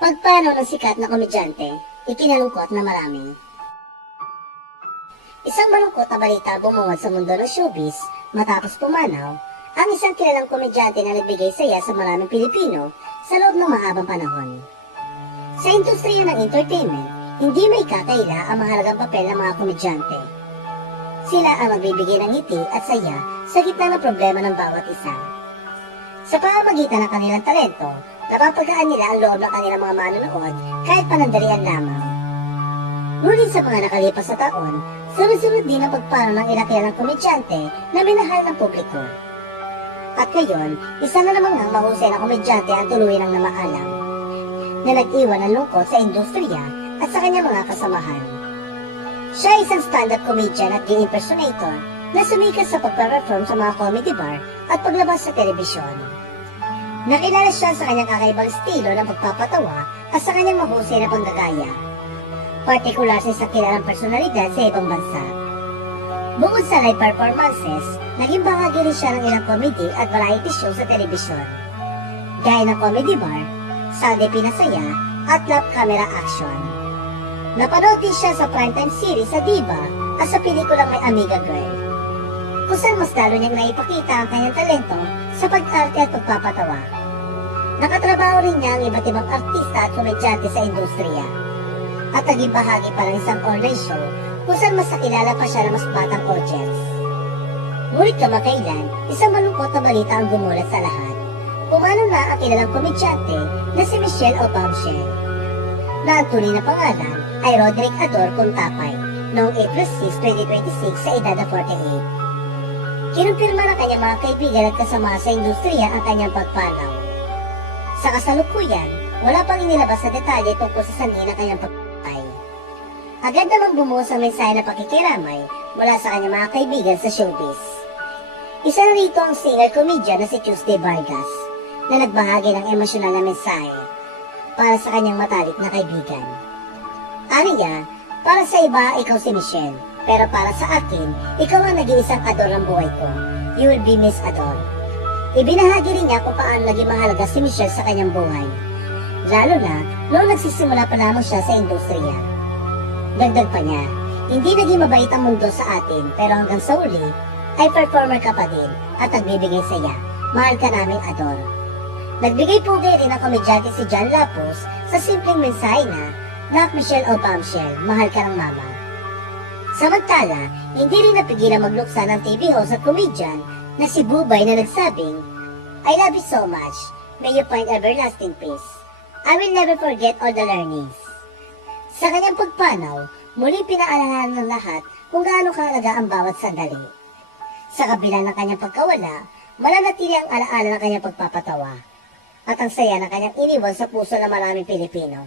Pagpanaw ng sikat na komedyante, ikinalungkot na marami. Isang malungkot na balita bumungad sa mundo ng showbiz matapos pumanaw ang isang kilalang komedyante na nagbigay saya sa maraming Pilipino sa loob ng mahabang panahon. Sa industriya ng entertainment, hindi may kakaila ang mahalagang papel ng mga komedyante. Sila ang magbibigay ng ngiti at saya sa gitna ng problema ng bawat isa. Sa pamamagitan ng kanilang talento, napapagaan nila ang loob ng kanilang mga manonood kahit panandalian lamang. Ngunit sa mga nakalipas na taon, sunod-sunod din ang pagpanaw ng ilang kilalang komedyante na minahal ng publiko. At ngayon, isa na namang mahusay na komedyante ang tuluyan ng namaalam, na nag-iwan ng lungkot sa industriya at sa kanyang mga kasamahan. Siya ay isang stand-up comedian at gay impersonator na sumikat sa pagpa-perform sa mga comedy bar at paglabas sa telebisyon. Nakilala siya sa kanyang kakaibang estilo ng pagpapatawa at sa kanyang mahusay na panggagaya, partikular sa isang kilalang personalidad sa ibang bansa. Bukod sa live performances, naging bahagi rin siya ng ilang comedy at variety show sa telebisyon, gaya ng Comedy Bar, Sunday Pinasaya at Lap Camera Action. Napanood din siya sa primetime series sa Diva at sa pelikulang May Amiga Girl, kung saan mas lalo niyang naipakita ang kanyang talento sa pag-arte at pagpapatawa. Nakatrabaho rin niya ang iba't ibang artista at komedyante sa industriya, at naging bahagi pa ng isang online show kung saan mas nakilala pa siya ng mas batang audience. Ngunit kamakailan, isang malungkot na balita ang gumulat sa lahat. Pumanaw na ang kilalang komedyante na si Michelle o Bombshell, na ang tunay na pangalan ay Roderick Ador Puntapay noong April 6, 2026 sa edad na 48. Kinumpirma ng kanyang mga kaibigan at kasama sa industriya ang kanyang pagpanaw. Sa kasalukuyan, wala pang inilabas na detalye tungkol sa sanhi ng kanyang pagpatay. Agad namang bumuhos ang mensahe na pakikiramay mula sa kanyang mga kaibigan sa showbiz. Isa na rito ang singer-comedian na si Tuesday Vargas, na nagbahagi ng emosyonal na mensahe para sa kanyang matalik na kaibigan. Aniya, para sa iba, ikaw si Michelle. Pero para sa akin, ikaw ang nag-iisang Ador ng buhay ko. You will be Miss Ador. Ibinahagi rin niya kung paano naging mahalaga si Michelle sa kanyang buhay, lalo na noong nagsisimula pa lamang siya sa industriya. Dagdag pa niya, hindi naging mabait ang mundo sa atin, pero hanggang sa uli, ay performer ka pa din at nagbibigay saya. Mahal ka namin, Ador. Nagbigay pugay rin ang komedyante si John Lapus sa simpleng mensahe na, Nak Michelle o Bombshell, mahal ka ng mama. Samantala, hindi rin napigilan magluksa ng TV host at comedian na si Bubay na nagsabing, I love you so much. May you find everlasting peace. I will never forget all the learnings. Sa kanyang pagpanaw, muling pinaalalahanan ng lahat kung gaano kahalaga ang bawat sandali. Sa kabila ng kanyang pagkawala, mananatili ang alaala ng kanyang pagpapatawa at ang saya ng kanyang iniwan sa puso ng maraming Pilipino.